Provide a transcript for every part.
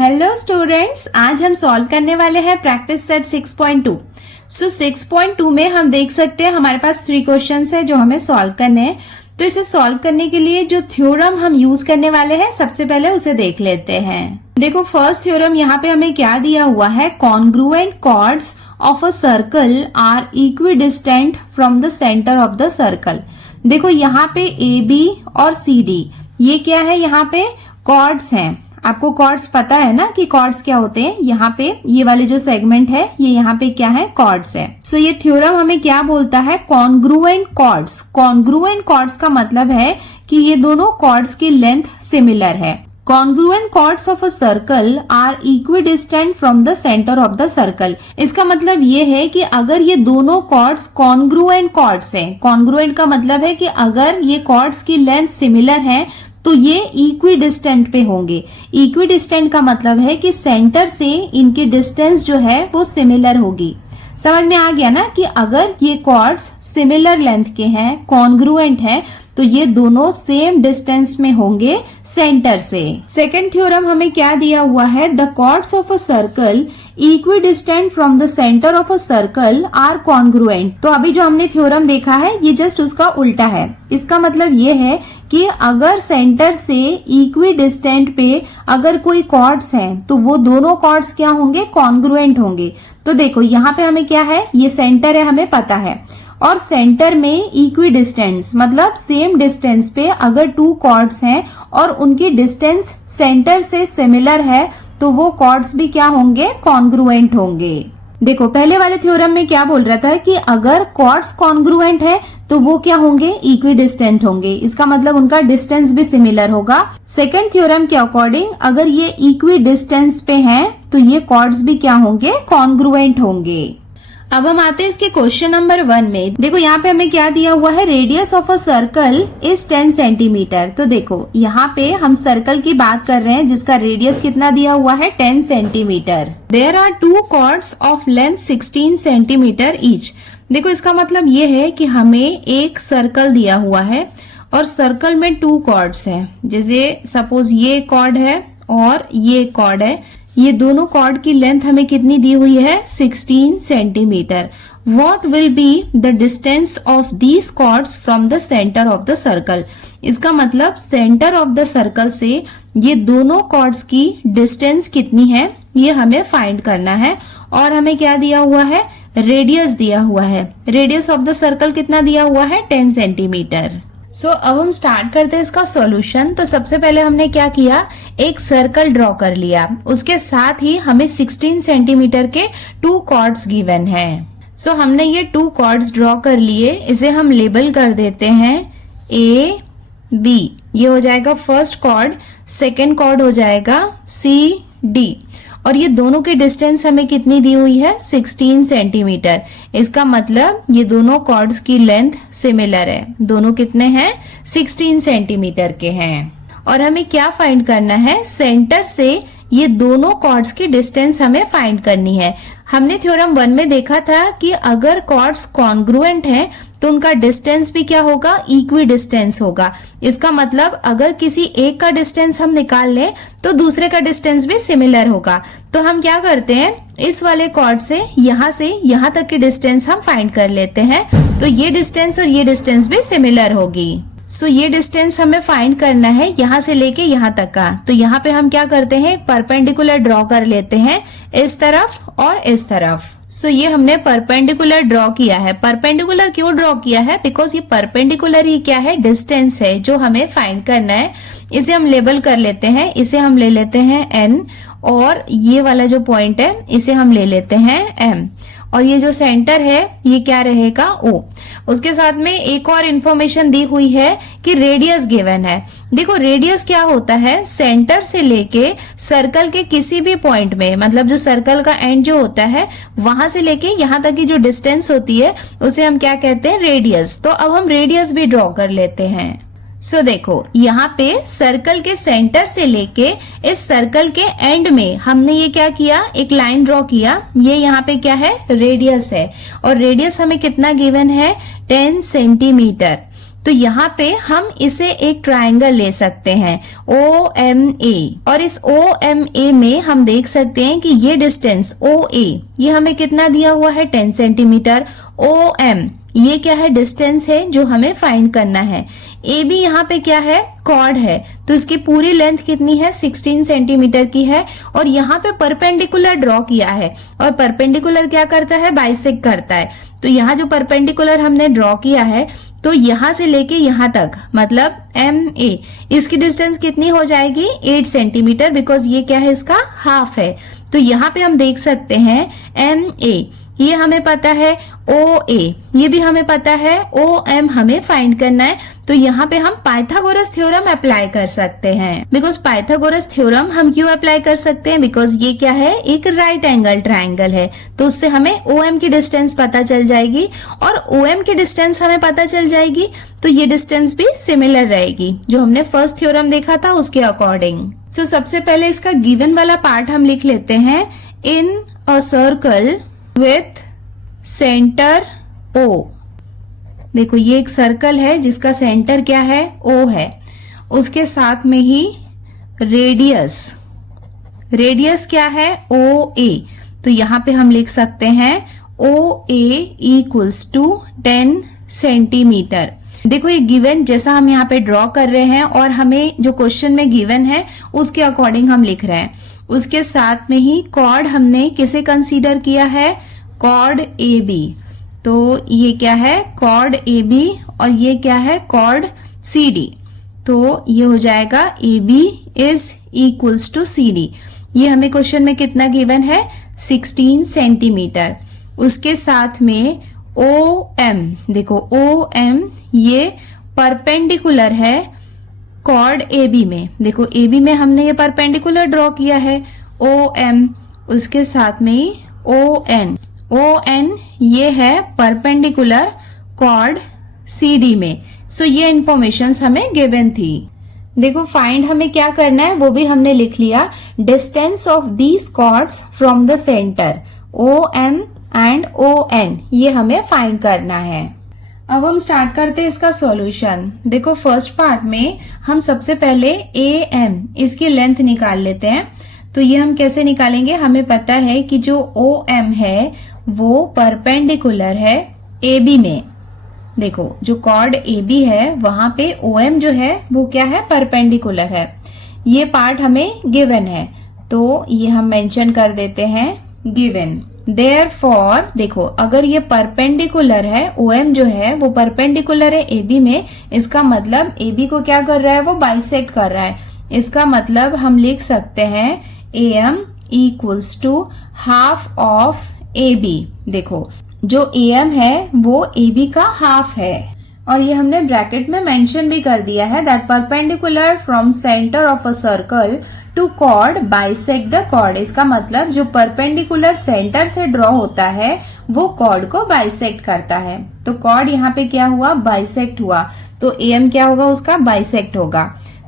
Hello students, आज हम solve करने वाले हैं प्रैक्टिस सेट 6.2। सो 6.2 में हम देख सकते हैं हमारे पास 3 क्वेश्चंस है जो हमें सॉल्व करने हैं। तो इसे सॉल्व करने के लिए जो थ्योरम हम यूज करने वाले हैं सबसे पहले उसे देख लेते हैं। देखो फर्स्ट थ्योरम यहाँ पे हमें क्या दिया हुआ है, congruent chords of a circle are equidistant from the centre of the circle. देखो यहाँ पे ए बी और सी डी ये क्या है, यहाँ पे कॉर्ड्स हैं। आपको कॉर्ड्स पता है ना कि कॉर्ड्स क्या होते हैं। यहाँ पे ये वाले जो सेगमेंट है ये यहाँ पे क्या है, कॉर्ड्स है। सो ये थ्योरम हमें क्या बोलता है, कॉन्ग्रुएंट कॉर्ड्स। कॉन्ग्रुएंट कॉर्ड्स का मतलब है कि ये दोनों कॉर्ड्स की लेंथ सिमिलर है। Congruent chords of a circle are equidistant from the centre of the circle. इसका मतलब ये है कि अगर ये दोनों कॉर्ड्स कॉन्ग्रुएंट कॉर्ड्स हैं, कॉन्ग्रुएंट का मतलब है कि अगर ये कॉर्ड्स की लेंथ सिमिलर है तो ये इक्विडिस्टेंट पे होंगे। इक्विडिस्टेंट का मतलब है कि सेंटर से इनकी डिस्टेंस जो है वो सिमिलर होगी। समझ में आ गया ना कि अगर ये कॉर्ड्स सिमिलर लेंथ के हैं, कॉन्ग्रुएंट हैं, तो ये दोनों सेम डिस्टेंस में होंगे सेंटर से। सेकंड थ्योरम हमें क्या दिया हुआ है, the chords of a circle equidistant from the centre of a circle are congruent. तो अभी जो हमने थ्योरम देखा है ये जस्ट उसका उल्टा है। इसका मतलब ये है कि अगर सेंटर से इक्विडिस्टेंट पे अगर कोई कॉर्ड्स हैं तो वो दोनों कॉर्ड्स क्या होंगे, कॉन्ग्रुएंट होंगे। तो देखो यहाँ पे हमें क्या है, ये सेंटर है हमें पता है, और सेंटर में इक्विडिस्टेंस मतलब सेम डिस्टेंस पे अगर 2 कॉर्ड्स हैं और उनकी डिस्टेंस सेंटर से सिमिलर है तो वो कॉर्ड्स भी क्या होंगे, कॉन्ग्रुएंट होंगे। देखो पहले वाले थ्योरम में क्या बोल रहा था कि अगर कॉर्ड्स कॉन्ग्रुएंट है तो वो क्या होंगे, इक्विडिस्टेंट होंगे। इसका मतलब उनका डिस्टेंस भी सिमिलर होगा। सेकंड थ्योरम के अकॉर्डिंग अगर ये इक्विडिस्टेंस पे हैं तो ये कॉर्ड्स भी क्या होंगे, कॉन्ग्रुएंट होंगे। अब हम आते हैं इसके क्वेश्चन नंबर 1 में। देखो यहाँ पे हमें क्या दिया हुआ है, radius of a circle is 10 centimetre. तो देखो यहाँ पे हम सर्कल की बात कर रहे हैं जिसका रेडियस कितना दिया हुआ है, 10 centimetre. There are 2 chords of length 16 centimetre each. देखो इसका मतलब ये है कि हमें एक सर्कल दिया हुआ है और सर्कल में 2 कॉर्ड्स हैं। जैसे सपोज ये कॉर्ड है और ये कॉर्ड है, ये दोनों कॉर्ड की लेंथ हमें कितनी दी हुई है, 16 centimetre. What will be the distance of these chords from the center of the circle? इसका मतलब सेंटर ऑफ द सर्कल से ये दोनों कॉर्ड्स की डिस्टेंस कितनी है ये हमें फाइंड करना है। और हमें क्या दिया हुआ है, रेडियस दिया हुआ है। रेडियस ऑफ द सर्कल कितना दिया हुआ है, 10 सेंटीमीटर। सो अब हम स्टार्ट करते हैं इसका सॉल्यूशन। तो सबसे पहले हमने क्या किया, एक सर्कल ड्रॉ कर लिया, उसके साथ ही हमें 16 सेंटीमीटर के 2 कॉर्ड्स गिवन हैं। सो हमने ये 2 कॉर्ड्स ड्रॉ कर लिए, इसे हम लेबल कर देते हैं ए बी। ये हो जाएगा फर्स्ट कॉर्ड, सेकेंड कॉर्ड हो जाएगा सी डी, और ये दोनों की डिस्टेंस हमें कितनी दी हुई है, 16 सेंटीमीटर। इसका मतलब ये दोनों कॉर्ड्स की लेंथ सिमिलर है, दोनों कितने हैं, 16 सेंटीमीटर के हैं। और हमें क्या फाइंड करना है, सेंटर से ये दोनों कॉर्ड्स की डिस्टेंस हमें फाइंड करनी है। हमने थ्योरम 1 में देखा था कि अगर कॉर्ड्स कॉन्ग्रुएंट हैं तो उनका डिस्टेंस भी क्या होगा, इक्वी डिस्टेंस होगा। इसका मतलब अगर किसी एक का डिस्टेंस हम निकाल लें तो दूसरे का डिस्टेंस भी सिमिलर होगा। तो हम क्या करते हैं, इस वाले कॉर्ड से यहाँ तक की डिस्टेंस हम फाइंड कर लेते हैं। तो ये डिस्टेंस और ये डिस्टेंस भी सिमिलर होगी। सो ये डिस्टेंस हमें फाइंड करना है यहाँ से लेके यहाँ तक का। तो यहाँ पे हम क्या करते हैं, एक परपेंडिकुलर ड्रॉ कर लेते हैं, इस तरफ और इस तरफ। सो ये हमने परपेंडिकुलर ड्रॉ किया है। परपेंडिकुलर क्यों ड्रॉ किया है, बिकॉज ये परपेंडिकुलर ही क्या है, डिस्टेंस है जो हमें फाइंड करना है। इसे हम लेबल कर लेते हैं, इसे हम ले लेते हैं n, और ये वाला जो पॉइंट है इसे हम ले लेते हैं m, और ये जो सेंटर है ये क्या रहेगा, O। उसके साथ में एक और इन्फॉर्मेशन दी हुई है कि रेडियस गिवन है। देखो रेडियस क्या होता है, सेंटर से लेके सर्कल के किसी भी पॉइंट में, मतलब जो सर्कल का एंड जो होता है वहां से लेके यहाँ तक की जो डिस्टेंस होती है उसे हम क्या कहते हैं, रेडियस। तो अब हम रेडियस भी ड्रॉ कर लेते हैं। सो देखो यहाँ पे सर्कल के सेंटर से लेके इस सर्कल के एंड में हमने ये क्या किया, एक लाइन ड्रॉ किया। ये यहाँ पे क्या है, रेडियस है, और रेडियस हमें कितना गिवन है, 10 सेंटीमीटर। तो यहाँ पे हम इसे एक ट्रायंगल ले सकते हैं OMA, और इस OMA में हम देख सकते हैं कि ये डिस्टेंस OA ये हमें कितना दिया हुआ है 10 सेंटीमीटर। OM ये क्या है, डिस्टेंस है जो हमें फाइंड करना है। AB यहाँ पे क्या है, कॉर्ड है, तो इसकी पूरी लेंथ कितनी है 16 सेंटीमीटर की है। और यहाँ पे परपेंडिकुलर ड्रॉ किया है, और परपेंडिकुलर क्या करता है, बाइसेक्ट करता है। तो यहाँ जो परपेंडिकुलर हमने ड्रॉ किया है, तो यहाँ से लेके यहाँ तक मतलब MA, इसकी डिस्टेंस कितनी हो जाएगी 8 सेंटीमीटर, बिकॉज ये क्या है, इसका हाफ है। तो यहाँ पे हम देख सकते हैं MA ये हमें पता है, OA ये भी हमें पता है, OM हमें फाइंड करना है। तो यहाँ पे हम पाइथागोरस थ्योरम अप्लाई कर सकते हैं। बिकॉज पाइथागोरस थ्योरम हम क्यों अप्लाई कर सकते हैं, बिकॉज ये क्या है, एक राइट एंगल ट्राइंगल है, तो उससे हमें OM की डिस्टेंस पता चल जाएगी, और OM की डिस्टेंस हमें पता चल जाएगी तो ये डिस्टेंस भी सिमिलर रहेगी जो हमने फर्स्ट थ्योरम देखा था उसके अकॉर्डिंग। सो सबसे पहले इसका गिवन वाला पार्ट हम लिख लेते हैं। In a circle with centre O, देखो ये एक सर्कल है जिसका सेंटर क्या है, O है, उसके साथ में ही रेडियस क्या है, OA। तो यहाँ पे हम लिख सकते हैं OA इक्वल्स टू 10 सेंटीमीटर। देखो ये गिवन जैसा हम यहाँ पे ड्रॉ कर रहे हैं, और हमें जो क्वेश्चन में गिवन है उसके अकॉर्डिंग हम लिख रहे हैं। उसके साथ में ही कॉर्ड हमने किसे कंसीडर किया है, कॉर्ड AB। तो ये क्या है, कॉर्ड AB, और ये क्या है, कॉर्ड CD। तो ये हो जाएगा AB is equals to CD। ये हमें क्वेश्चन में कितना गिवन है, 16 सेंटीमीटर। उसके साथ में OM, देखो OM ये परपेंडिकुलर है कॉर्ड AB में। देखो AB में हमने ये परपेंडिकुलर ड्रॉ किया है OM, उसके साथ में ही ON ये है परपेंडिकुलर कॉर्ड CD में। सो ये इंफॉर्मेशंस हमें गिवन थी। देखो फाइंड हमें क्या करना है वो भी हमने लिख लिया, distance of these chords from the centre OM and ON ये हमें फाइंड करना है। अब हम स्टार्ट करते हैं इसका सॉल्यूशन। देखो फर्स्ट पार्ट में हम सबसे पहले AM इसकी लेंथ निकाल लेते हैं। तो ये हम कैसे निकालेंगे, हमें पता है कि जो OM है वो परपेंडिकुलर है AB में। देखो जो कॉर्ड AB है वहां पे OM जो है वो क्या है, परपेंडिकुलर है। ये पार्ट हमें गिवन है, तो ये हम मेंशन कर देते हैं गिवन। देयरफॉर देखो अगर ये परपेंडिकुलर है, OM जो है वो परपेंडिकुलर है AB में, इसका मतलब AB को क्या कर रहा है, वो बाइसेक्ट कर रहा है। इसका मतलब हम लिख सकते हैं AM equals to half of AB। देखो जो AM है वो AB का हाफ है, और ये हमने ब्रैकेट में मेंशन भी कर दिया है that perpendicular from centre of a circle to chord bisect the chord. इसका मतलब जो परपेंडिकुलर सेंटर से ड्रॉ होता है वो कॉर्ड को बाइसेक्ट करता है। तो कॉर्ड यहाँ पे क्या हुआ, बाइसेक्ट हुआ, तो AM क्या होगा, उसका बाइसेक्ट होगा।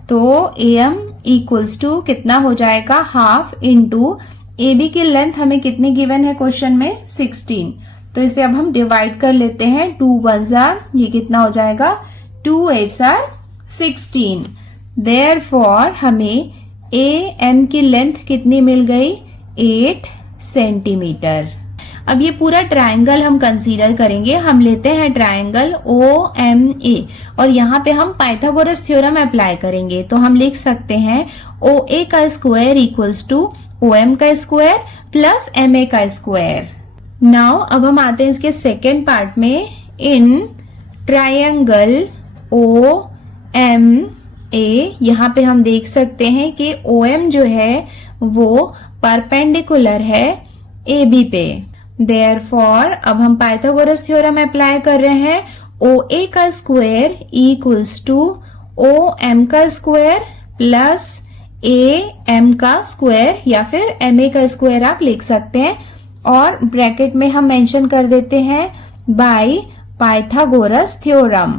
तो AM इक्वल्स टू कितना हो जाएगा, हाफ इंटू AB की लेंथ हमें कितनी गिवन है क्वेश्चन में, 16। तो इसे अब हम डिवाइड कर लेते हैं, 2 1s are, ये कितना हो जाएगा, 2 8s are 16। देयरफॉर हमें AM की लेंथ कितनी मिल गई, 8 सेंटीमीटर। अब ये पूरा ट्रायंगल हम कंसीडर करेंगे। हम लेते हैं ट्रायंगल OMA, और यहाँ पे हम पाइथागोरस थ्योरम अप्लाई करेंगे। तो हम लिख सकते हैं OA का स्क्वायर इक्वल्स टू OM का स्क्वायर प्लस MA का स्क्वायर। नाउ अब हम आते हैं इसके सेकेंड पार्ट में। इन ट्रायंगल OMA, यहाँ पे हम देख सकते हैं कि OM जो है वो परपेंडिकुलर है AB पे। देयरफॉर अब हम पाइथागोरस थ्योरम अप्लाई कर रहे हैं। OA का स्क्वायर इक्वल्स टू OM का स्क्वायर प्लस AM का स्क्वायर, या फिर MA का स्क्वायर आप लिख सकते हैं, और ब्रैकेट में हम मेंशन कर देते हैं बाय पाइथागोरस थ्योरम।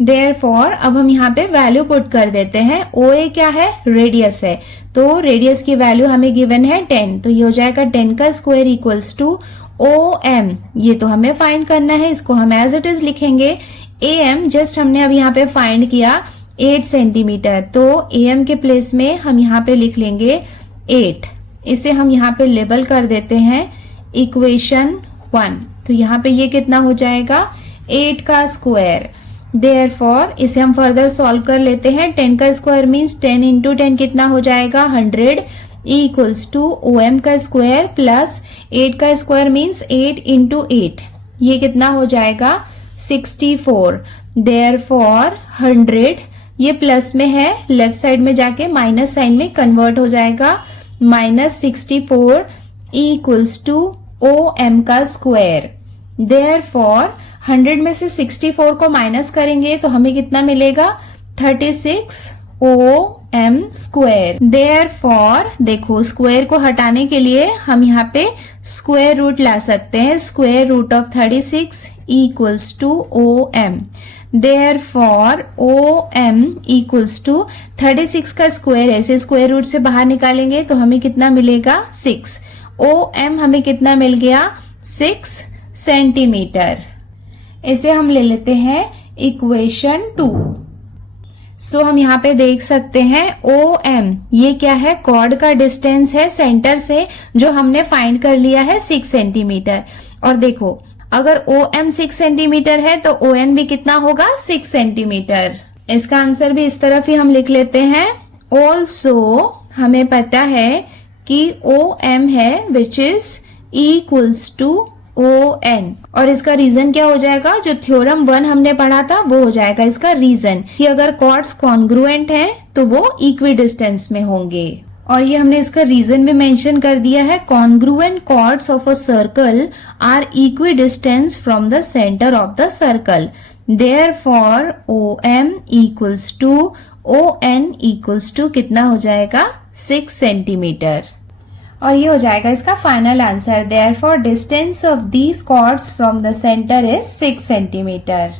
देयरफॉर अब हम यहाँ पे वैल्यू पुट कर देते हैं। OA क्या है, रेडियस है, तो रेडियस की वैल्यू हमें गिवन है 10, तो ये हो जाएगा 10 का स्क्वायर इक्वल्स टू OM, ये तो हमें फाइंड करना है, इसको हम एज इट इज लिखेंगे AM जस्ट हमने अब यहाँ पे फाइंड किया 8 सेंटीमीटर, तो AM के प्लेस में हम यहाँ पे लिख लेंगे 8। इसे हम यहाँ पे लेबल कर देते हैं इक्वेशन 1। तो यहाँ पे ये कितना हो जाएगा 8 का स्क्वायर। देयरफॉर इसे हम फर्दर सॉल्व कर लेते हैं। 10 का स्क्वायर मीन्स 10 इंटू 10 कितना हो जाएगा 100 इक्वल्स टू OM का स्क्वायर प्लस 8 का स्क्वायर मीन्स 8 इंटू 8, ये कितना हो जाएगा 64। देयरफॉर 100 ये प्लस में है, लेफ्ट साइड में जाके माइनस साइन में कन्वर्ट हो जाएगा, -64 इक्वल्स टू OM का स्क्वायर। देयरफॉर 100 में से 64 को माइनस करेंगे तो हमें कितना मिलेगा 36 OM स्क्वायर। देयरफॉर देखो स्क्वायर को हटाने के लिए हम यहाँ पे स्क्वायर रूट ला सकते हैं। Square root of 36 equals to OM। Therefore OM equals to 36 का स्क्वायर है, इसे स्क्वायर रूट से बाहर निकालेंगे तो हमें कितना मिलेगा 6। OM हमें कितना मिल गया 6 सेंटीमीटर। इसे हम ले लेते हैं इक्वेशन 2। सो हम यहाँ पे देख सकते हैं OM ये क्या है, कॉर्ड का डिस्टेंस है सेंटर से, जो हमने फाइंड कर लिया है 6 सेंटीमीटर। और देखो अगर OM 6 सेंटीमीटर है तो ON भी कितना होगा 6 सेंटीमीटर। इसका आंसर भी इस तरफ ही हम लिख लेते हैं। ऑल्सो हमें पता है कि OM है which is equals to ON, और इसका रीजन क्या हो जाएगा, जो थ्योरम 1 हमने पढ़ा था वो हो जाएगा इसका रीजन, कि अगर कॉर्ड्स कॉन्ग्रुएंट हैं तो वो इक्वी डिस्टेंस में होंगे। और ये हमने इसका रीजन भी मेंशन कर दिया है, congruent chords of a circle are equidistant from the centre of the circle. Therefore OM equals to ON equals to कितना हो जाएगा 6 सेंटीमीटर। और ये हो जाएगा इसका final answer. Therefore distance of these chords from the centre is 6 centimetre.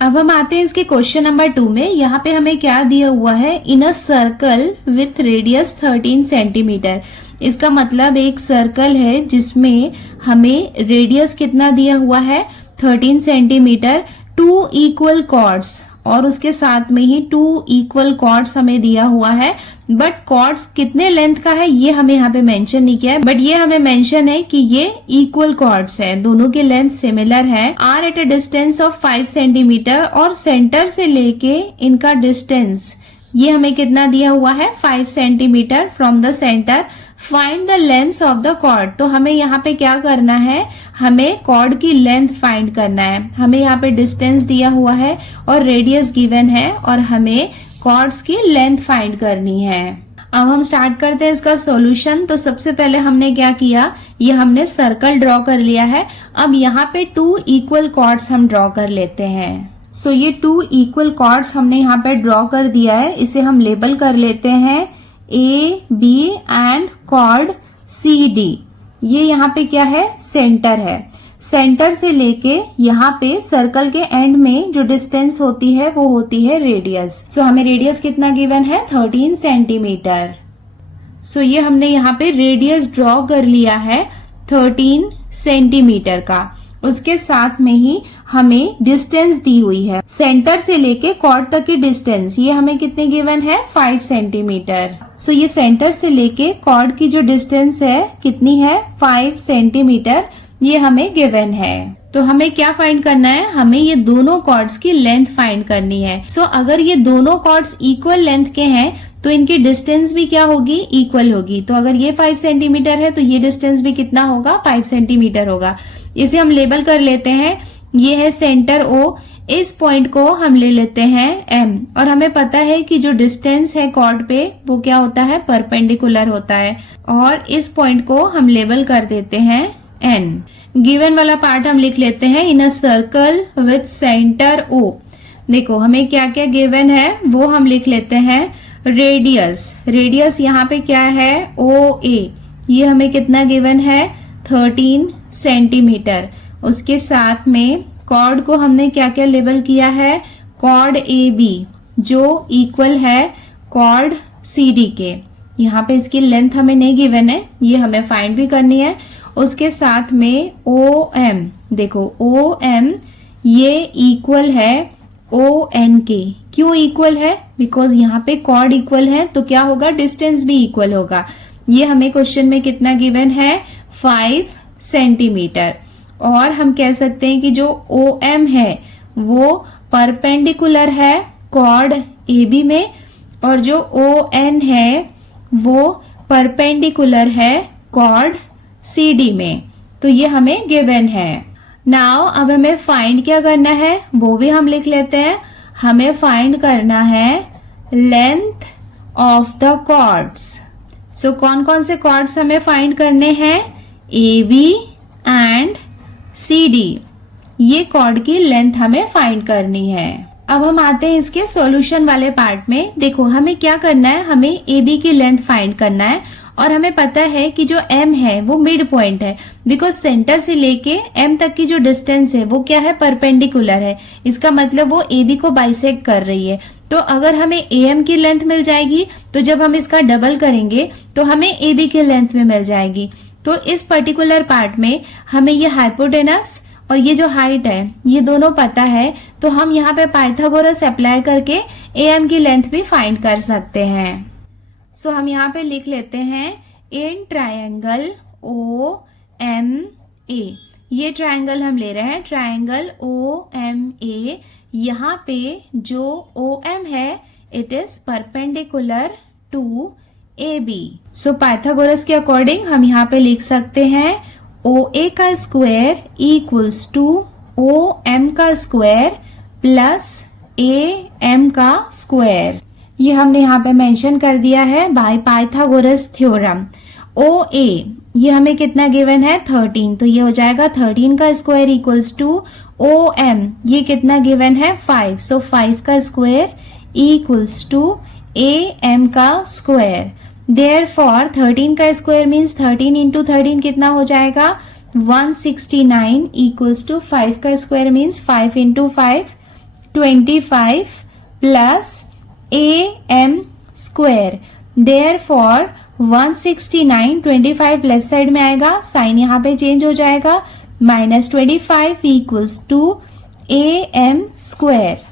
अब हम आते हैं इसके क्वेश्चन नंबर 2 में। यहाँ पे हमें क्या दिया हुआ है, in a circle with radius 13 centimetre. इसका मतलब एक सर्कल है जिसमें हमें रेडियस कितना दिया हुआ है 13 सेंटीमीटर, 2 इक्वल कॉर्ड्स, और उसके साथ में ही 2 इक्वल कॉर्ड्स हमें दिया हुआ है। बट कॉर्ड्स कितने लेंथ का है ये हमें यहाँ पे मेंशन नहीं किया है, बट ये हमें मेंशन है कि ये इक्वल कॉर्ड्स है, दोनों के लेंथ सिमिलर है। Are at a distance of 5 centimetre, और सेंटर से लेके इनका डिस्टेंस ये हमें कितना दिया हुआ है 5 centimetre from the centre. Find the length of the chord. तो हमें यहाँ पे क्या करना है, हमें कॉर्ड की लेंथ फाइंड करना है। हमें यहाँ पे डिस्टेंस दिया हुआ है और रेडियस गिवन है, और हमें कॉर्ड्स की लेंथ फाइंड करनी है। अब हम स्टार्ट करते हैं इसका सॉल्यूशन। तो सबसे पहले हमने क्या किया, ये हमने सर्कल ड्रॉ कर लिया है। अब यहाँ पे 2 इक्वल कॉर्ड्स हम ड्रॉ कर लेते हैं। सो ये 2 इक्वल कॉर्ड्स हमने यहाँ पे ड्रॉ कर दिया है। इसे हम लेबल कर लेते हैं AB एंड कॉर्ड CD। ये यहाँ पे क्या है, सेंटर है। सेंटर से लेके यहाँ पे सर्कल के एंड में जो डिस्टेंस होती है वो होती है रेडियस। सो हमें रेडियस कितना गिवन है 13 सेंटीमीटर। सो ये हमने यहाँ पे रेडियस ड्रॉ कर लिया है 13 सेंटीमीटर का। उसके साथ में ही हमें डिस्टेंस दी हुई है, सेंटर से लेके कॉर्ड तक की डिस्टेंस ये हमें कितनी गिवन है 5 सेंटीमीटर। सो ये सेंटर से लेके कॉर्ड की जो डिस्टेंस है कितनी है 5 सेंटीमीटर, ये हमें गिवन है। तो हमें क्या फाइंड करना है, हमें ये दोनों कॉर्ड्स की लेंथ फाइंड करनी है। सो अगर ये दोनों कॉर्ड्स इक्वल लेंथ के हैं तो इनकी डिस्टेंस भी क्या होगी, इक्वल होगी। तो अगर ये 5 सेंटीमीटर है तो ये डिस्टेंस भी कितना होगा 5 सेंटीमीटर होगा। इसे हम लेबल कर लेते हैं, ये है सेंटर O। इस पॉइंट को हम ले लेते हैं M, और हमें पता है कि जो डिस्टेंस है कॉर्ड पे वो क्या होता है, परपेंडिकुलर होता है। और इस पॉइंट को हम लेबल कर देते हैं N। गिवन वाला पार्ट हम लिख लेते हैं, in a circle with centre O। देखो हमें क्या क्या गिवन है वो हम लिख लेते हैं। रेडियस, रेडियस यहाँ पे क्या है OA, ये हमें कितना गिवन है 13 सेंटीमीटर। उसके साथ में कॉर्ड को हमने क्या क्या लेबल किया है, कॉर्ड AB जो इक्वल है कॉर्ड CD के। यहाँ पे इसकी लेंथ हमें नहीं गिवन है, ये हमें फाइंड भी करनी है। उसके साथ में OM, देखो OM ये इक्वल है ON के। क्यों इक्वल है? बिकॉज यहाँ पे कॉर्ड इक्वल है तो क्या होगा, डिस्टेंस भी इक्वल होगा। ये हमें क्वेश्चन में कितना गिवन है, 5 सेंटीमीटर। और हम कह सकते हैं कि जो OM है वो परपेंडिकुलर है कॉर्ड AB में, और जो ON है वो परपेंडिकुलर है कॉर्ड CD में। तो ये हमें गिवन है। नाउ अब हमें फाइंड क्या करना है वो भी हम लिख लेते हैं। हमें फाइंड करना है लेंथ ऑफ द कॉर्ड्स। सो कौन कौन से कॉर्ड्स हमें फाइंड करने हैं, AB एंड CD। ये कॉर्ड की लेंथ हमें फाइंड करनी है। अब हम आते हैं इसके सॉल्यूशन वाले पार्ट में। देखो हमें क्या करना है, हमें AB की लेंथ फाइंड करना है और हमें पता है कि जो M है वो मिड पॉइंट है, बिकॉज सेंटर से लेके M तक की जो डिस्टेंस है वो क्या है, परपेंडिकुलर है। इसका मतलब वो AB को बाइसेक्ट कर रही है। तो अगर हमें AM की लेंथ मिल जाएगी तो जब हम इसका डबल करेंगे तो हमें AB की लेंथ में मिल जाएगी। तो इस पर्टिकुलर पार्ट में हमें ये हाइपोटेनस और ये जो हाइट है ये दोनों पता है, तो हम यहाँ पे पाइथागोरस अप्लाई करके AM की लेंथ भी फाइंड कर सकते हैं। सो हम यहाँ पे लिख लेते हैं इन ट्रायंगल OMA। ये ट्रायंगल हम ले रहे हैं, ट्रायंगल OMA। यहाँ पे जो OM है it is perpendicular to AB। So Pythagoras के अकॉर्डिंग हम यहाँ पे लिख सकते हैं OA का स्क्वायर इक्वल्स टू OM का स्क्वायर प्लस AM का स्क्वायर। ये हमने यहाँ पे मेंशन कर दिया है बाय पाइथागोरस थ्योरम। OA ये हमें कितना गिवन है, 13, तो ये हो जाएगा 13 का स्क्वायर इक्वल्स टू OM ये कितना गिवन है, 5। सो 5 का स्क्वायर इक्वल्स टू AM का स्क्वायर। देयरफॉर 13 का स्क्वायर मीन्स 13 इंटू 13 कितना हो जाएगा, 169 इक्वल्स टू 5 का square means 5 into 5 25 plus AM square. Therefore 169 25 left side में आएगा, साइन यहाँ पे चेंज हो जाएगा, -25 इक्वल्स टू AM स्क्वायर।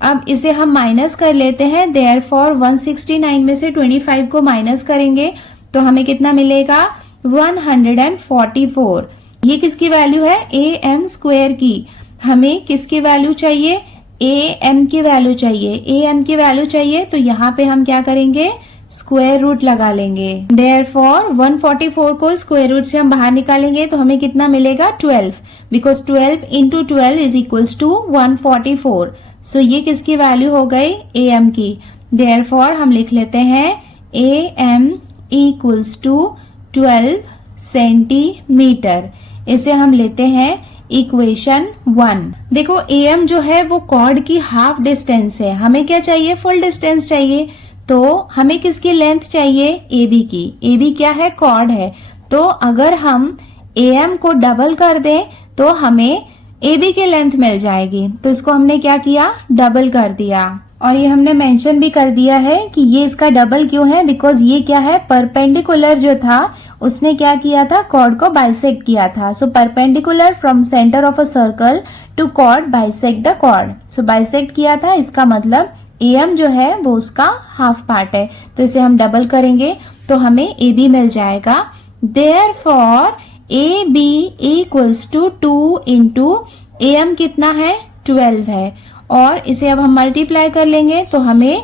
अब इसे हम माइनस कर लेते हैं। देयरफॉर 169 में से 25 को माइनस करेंगे तो हमें कितना मिलेगा, 144। ये किसकी वैल्यू है, AM स्क्वायर की। हमें किसकी वैल्यू चाहिए, AM की वैल्यू चाहिए। AM की वैल्यू चाहिए तो यहाँ पे हम क्या करेंगे, स्क्वायर रूट लगा लेंगे। देयरफॉर 144 को स्क्वायर रूट से हम बाहर निकालेंगे तो हमें कितना मिलेगा, 12, because 12 into 12 is equals to 144। So ये किसकी वैल्यू हो गई, AM की। देयरफॉर हम लिख लेते हैं AM इक्वल्स टू 12 सेंटीमीटर। इसे हम लेते हैं इक्वेशन 1। देखो AM जो है वो कॉर्ड की हाफ डिस्टेंस है, हमें क्या चाहिए, फुल डिस्टेंस चाहिए। तो हमें किसकी लेंथ चाहिए, AB की। AB क्या है, कॉर्ड है। तो अगर हम AM को डबल कर दें तो हमें AB की लेंथ मिल जाएगी। तो इसको हमने क्या किया, डबल कर दिया। और ये हमने मेंशन भी कर दिया है कि ये इसका डबल क्यों है, बिकॉज ये क्या है, परपेंडिकुलर जो था उसने क्या किया था, कॉर्ड को बाइसेक्ट किया था। So perpendicular from centre of a circle to chord bisect the chord. So bisect किया था, इसका मतलब AM जो है वो उसका हाफ पार्ट है। तो इसे हम डबल करेंगे तो हमें AB मिल जाएगा। Therefore AB equals to 2 into AM कितना है, 12 है। और इसे अब हम मल्टीप्लाई कर लेंगे तो हमें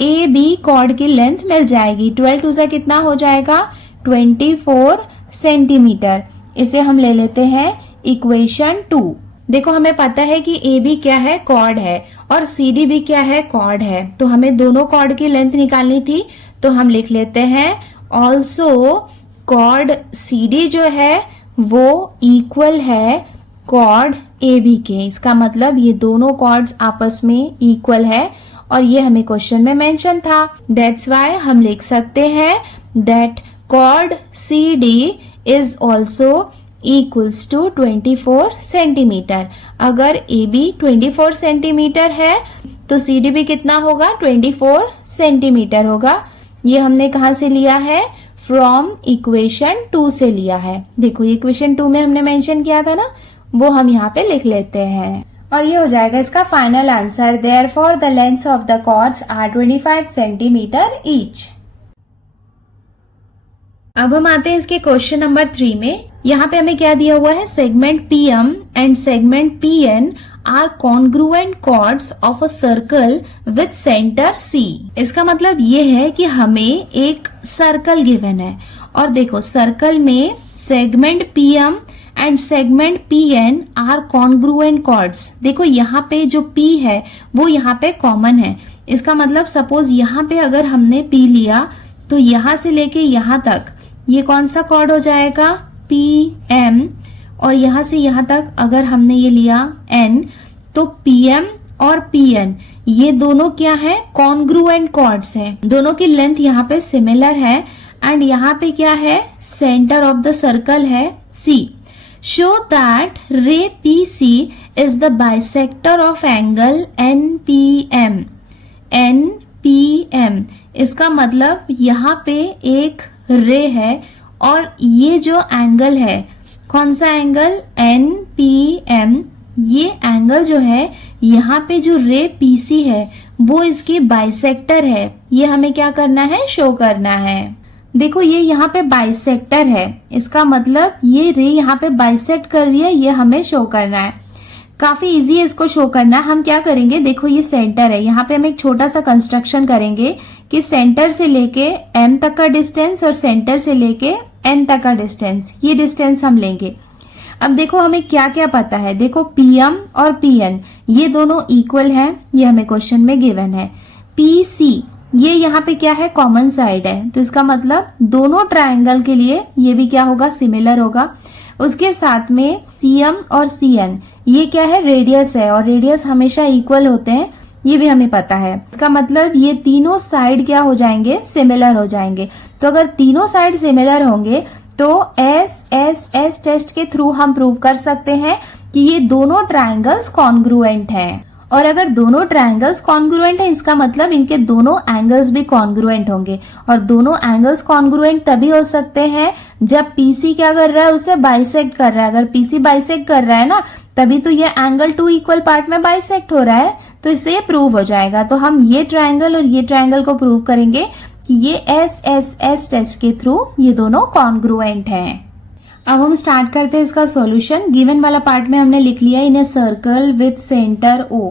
AB कॉर्ड की लेंथ मिल जाएगी। 12 टू से कितना हो जाएगा, 24 सेंटीमीटर। इसे हम ले लेते हैं इक्वेशन 2। देखो हमें पता है कि AB क्या है, कॉर्ड है, और CD भी क्या है, कॉर्ड है। तो हमें दोनों कॉर्ड की लेंथ निकालनी थी तो हम लिख लेते हैं ऑल्सो कॉर्ड CD जो है वो इक्वल है कॉर्ड AB के। इसका मतलब ये दोनों कॉर्ड्स आपस में इक्वल है और ये हमें क्वेश्चन में मेंशन था। दैट्स वाई हम लिख सकते हैं that chord CD is also equals to 24 centimetre. अगर AB 24 सेंटीमीटर है तो CD भी कितना होगा, 24 सेंटीमीटर होगा। ये हमने कहाँ से लिया है, फ्रॉम इक्वेशन 2 से लिया है। देखो इक्वेशन 2 में हमने मेंशन किया था ना, वो हम यहाँ पे लिख लेते हैं। और ये हो जाएगा इसका final answer. Therefore the lengths of the chords are 25 centimetre each. अब हम आते हैं इसके क्वेश्चन नंबर 3 में। यहाँ पे हमें क्या दिया हुआ है, segment PM and segment PN are congruent chords of a circle with centre C। इसका मतलब ये है कि हमें एक सर्कल गिवन है और देखो सर्कल में segment PM and segment PN are congruent chords. देखो यहाँ पे जो P है वो यहाँ पे कॉमन है। इसका मतलब सपोज यहाँ पे अगर हमने P लिया तो यहाँ से लेके यहाँ तक ये कौन सा कॉर्ड हो जाएगा, PM, और यहाँ से यहाँ तक अगर हमने ये लिया N, तो PM और PN ये दोनों क्या है, कॉन्ग्रुएंट कॉर्ड्स हैं। दोनों की लेंथ यहाँ पे सिमिलर है एंड यहाँ पे क्या है, सेंटर ऑफ द सर्कल है C। शो दैट रे PC is the bisector of angle NPM। NPM इसका मतलब यहाँ पे एक रे है और ये जो एंगल है, कौन सा एंगल, NPM, ये एंगल जो है यहाँ पे जो रे PC है वो इसकी बाइसेक्टर है। ये हमें क्या करना है, शो करना है। देखो ये यहाँ पे बाइसेक्टर है, इसका मतलब ये रे यहाँ पे बाइसेक्ट कर रही है, ये हमें शो करना है। काफी इजी है इसको शो करना। हम क्या करेंगे, देखो ये सेंटर है, यहाँ पे हम एक छोटा सा कंस्ट्रक्शन करेंगे कि सेंटर से लेके M तक का डिस्टेंस और सेंटर से लेके N तक का डिस्टेंस, ये डिस्टेंस हम लेंगे। अब देखो हमें क्या क्या पता है, देखो PM और PN ये दोनों इक्वल हैं, ये हमें क्वेश्चन में गिवन है। PC ये यहाँ पे क्या है, कॉमन साइड है, तो इसका मतलब दोनों ट्रायंगल के लिए ये भी क्या होगा, सिमिलर होगा। उसके साथ में CM और CN ये क्या है, रेडियस है और रेडियस हमेशा इक्वल होते हैं, ये भी हमें पता है। इसका मतलब ये तीनों साइड क्या हो जाएंगे, सिमिलर हो जाएंगे। तो अगर तीनों साइड सिमिलर होंगे तो S टेस्ट के थ्रू हम प्रूव कर सकते हैं कि ये दोनों ट्रायंगल्स कॉन्ग्रुएंट हैं। और अगर दोनों ट्रायंगल्स कॉन्ग्रुएंट है, इसका मतलब इनके दोनों एंगल्स भी कॉन्ग्रुएंट होंगे। और दोनों एंगल्स कॉन्ग्रुएंट तभी हो सकते हैं जब PC क्या कर रहा है, उसे बाइसेक्ट कर रहा है। अगर PC बाइसेक्ट कर रहा है ना, तभी तो ये एंगल 2 इक्वल पार्ट में बाइसेक्ट हो रहा है, तो इससे ये प्रूव हो जाएगा। तो हम ये ट्रायंगल और ये ट्रायंगल को प्रूव करेंगे कि ये S टेस्ट के थ्रू ये दोनों कॉन्ग्रुएंट हैं। अब हम स्टार्ट करते हैं इसका सॉल्यूशन। गिवन वाला पार्ट में हमने लिख लिया in a circle with centre O।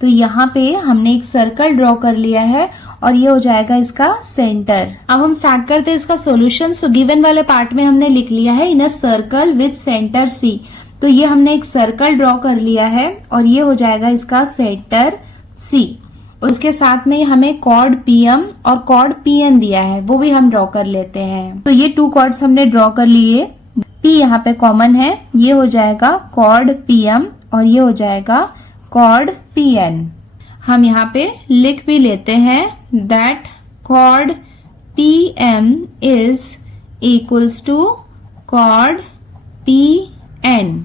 तो यहाँ पे हमने एक सर्कल ड्रॉ कर लिया है और ये हो जाएगा इसका सेंटर। अब हम स्टार्ट करते हैं इसका सॉल्यूशन। सो गिवन वाले पार्ट में हमने लिख लिया है in a circle with centre C। तो ये हमने एक सर्कल ड्रॉ कर लिया है और ये हो जाएगा इसका सेंटर C। उसके साथ में हमें कॉर्ड PM और कॉर्ड PN दिया है, वो भी हम ड्रॉ कर लेते हैं। तो ये 2 कॉर्ड्स हमने ड्रॉ कर लिए। P यहाँ पे कॉमन है, ये हो जाएगा कॉर्ड PM और ये हो जाएगा कॉर्ड PN। हम यहाँ पे लिख भी लेते हैं that chord PM is equals to chord PN।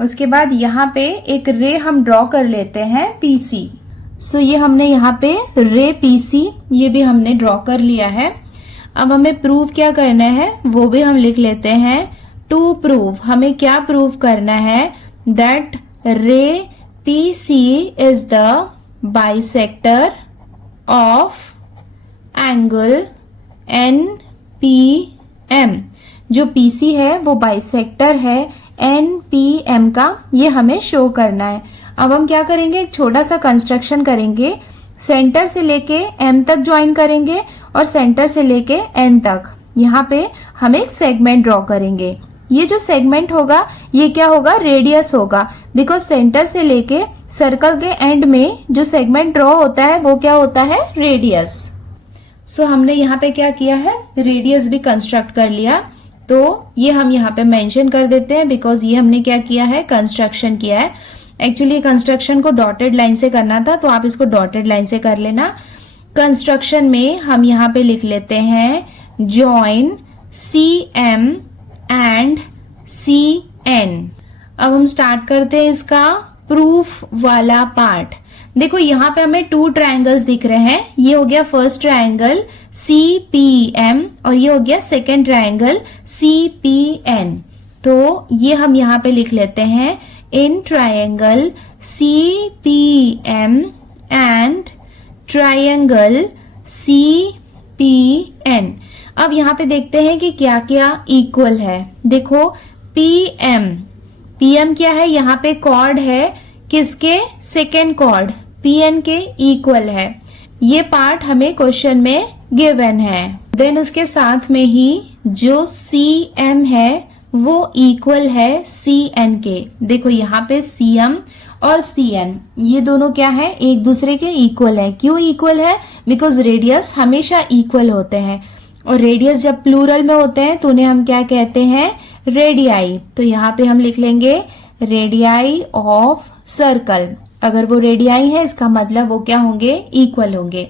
उसके बाद यहाँ पे एक रे हम ड्रॉ कर लेते हैं PC। सो ये हमने यहाँ पे रे PC ये भी हमने ड्रॉ कर लिया है। अब हमें प्रूव क्या करना है वो भी हम लिख लेते हैं। टू प्रूव, हमें क्या प्रूव करना है, दैट रे PC is the bisector of angle NPM। जो PC है वो बाइसेक्टर है NPM का, ये हमें शो करना है। अब हम क्या करेंगे, एक छोटा सा कंस्ट्रक्शन करेंगे, सेंटर से लेके M तक ज्वाइन करेंगे और सेंटर से लेके N तक। यहाँ पे हम एक सेगमेंट ड्रॉ करेंगे। ये जो सेगमेंट होगा ये क्या होगा, रेडियस होगा, बिकॉज सेंटर से लेके सर्कल के एंड में जो सेगमेंट ड्रॉ होता है वो क्या होता है, रेडियस। सो हमने यहाँ पे क्या किया है, रेडियस भी कंस्ट्रक्ट कर लिया। तो ये हम यहाँ पे मेंशन कर देते हैं बिकॉज ये हमने क्या किया है, कंस्ट्रक्शन किया है। एक्चुअली कंस्ट्रक्शन को डॉटेड लाइन से करना था, तो आप इसको डॉटेड लाइन से कर लेना। कंस्ट्रक्शन में हम यहाँ पे लिख लेते हैं जॉइन CM एंड CN। अब हम स्टार्ट करते हैं इसका प्रूफ वाला पार्ट। देखो यहाँ पे हमें 2 ट्रायंगल्स दिख रहे हैं। ये हो गया फर्स्ट ट्रायंगल CPM और ये हो गया सेकेंड ट्रायंगल CPN। तो ये हम यहाँ पे लिख लेते हैं in triangle CPM and triangle CPN। अब यहाँ पे देखते हैं कि क्या क्या इक्वल है। देखो PM क्या है, यहाँ पे कॉर्ड है किसके, सेकेंड कॉर्ड PN के इक्वल है। ये पार्ट हमें क्वेश्चन में गिवन है। देन उसके साथ में ही जो CM है वो इक्वल है CN के। देखो यहाँ पे CM और CN ये दोनों क्या है, एक दूसरे के इक्वल है। क्यों इक्वल है? बिकॉज रेडियस हमेशा इक्वल होते हैं, और रेडियस जब प्लूरल में होते हैं तो उन्हें हम क्या कहते हैं, रेडियाई। तो यहाँ पे हम लिख लेंगे रेडियाई ऑफ सर्कल। अगर वो रेडियाई है इसका मतलब वो क्या होंगे, इक्वल होंगे।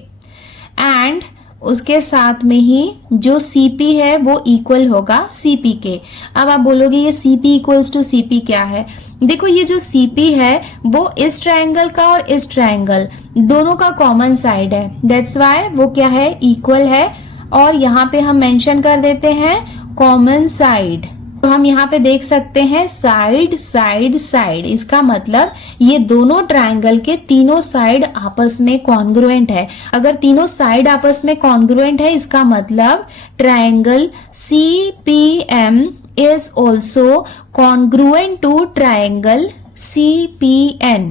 एंड उसके साथ में ही जो CP है वो इक्वल होगा CP के। अब आप बोलोगे ये CP इक्वल्स टू CP क्या है? देखो ये जो CP है वो इस ट्रायंगल का और इस ट्रायंगल दोनों का कॉमन साइड है, दैट्स वाई वो क्या है, इक्वल है। और यहाँ पे हम मेंशन कर देते हैं कॉमन साइड। तो हम यहाँ पे देख सकते हैं साइड साइड साइड, इसका मतलब ये दोनों ट्रायंगल के तीनों साइड आपस में कॉन्ग्रुएंट है। अगर तीनों साइड आपस में कॉन्ग्रुएंट है इसका मतलब triangle CPM is also congruent to triangle CPN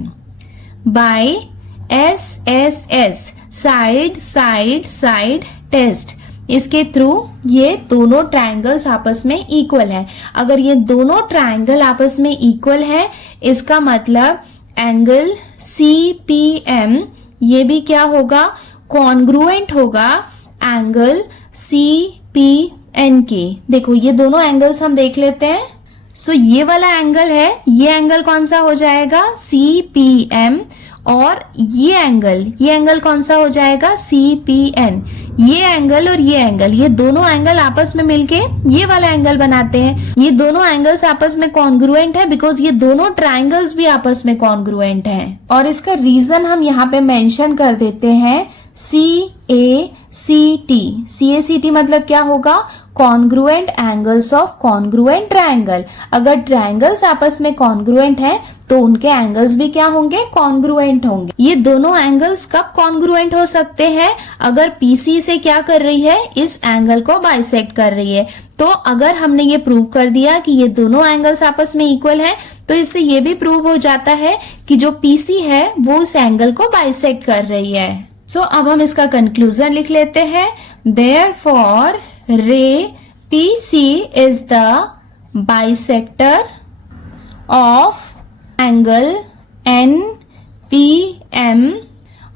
by SSS, side side side test. इसके थ्रू ये दोनों ट्रायंगल्स आपस में इक्वल है। अगर ये दोनों ट्रायंगल आपस में इक्वल है इसका मतलब एंगल CPM ये भी क्या होगा, कॉन्ग्रुएंट होगा एंगल CPN के। देखो ये दोनों एंगल्स हम देख लेते हैं। सो ये वाला एंगल है, ये एंगल कौन सा हो जाएगा, CPM। और ये एंगल कौन सा हो जाएगा, CPN। ये एंगल और ये दोनों एंगल आपस में मिलके ये वाला एंगल बनाते हैं। ये दोनों एंगल्स आपस में कॉन्ग्रुएंट है बिकॉज ये दोनों ट्रायंगल्स भी आपस में कॉन्ग्रुएंट हैं। और इसका रीजन हम यहाँ पे मेंशन कर देते हैं CACT मतलब क्या होगा, congruent angles of congruent triangle. अगर ट्रायंगल्स आपस में कॉन्ग्रुएंट हैं तो उनके एंगल्स भी क्या होंगे, कॉन्ग्रुएंट होंगे। ये दोनों एंगल्स कब कॉन्ग्रुएंट हो सकते हैं, अगर PC से क्या कर रही है, इस एंगल को बाइसेक्ट कर रही है। तो अगर हमने ये प्रूव कर दिया कि ये दोनों एंगल्स आपस में इक्वल है तो इससे ये भी प्रूव हो जाता है कि जो PC है वो उस एंगल को बाइसेक्ट कर रही है। सो अब हम इसका कंक्लूजन लिख लेते हैं। Therefore, ray PC is the bisector of angle NPM।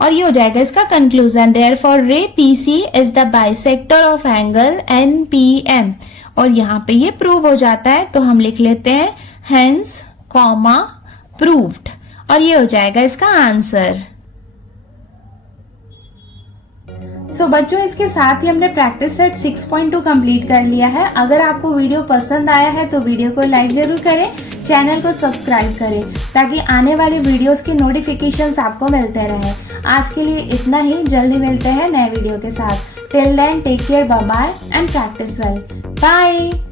और ये हो जाएगा इसका conclusion. Therefore, ray PC is the bisector of angle NPM। और यहाँ पे ये प्रूव हो जाता है तो हम लिख लेते हैं hence, proved। और ये हो जाएगा इसका आंसर। सो बच्चों इसके साथ ही हमने प्रैक्टिस सेट 6.2 कंप्लीट कर लिया है। अगर आपको वीडियो पसंद आया है तो वीडियो को लाइक जरूर करें, चैनल को सब्सक्राइब करें ताकि आने वाले वीडियोस के नोटिफिकेशंस आपको मिलते रहे। आज के लिए इतना ही, जल्दी मिलते हैं नए वीडियो के साथ। Till then take care, bye bye and practice well. Bye.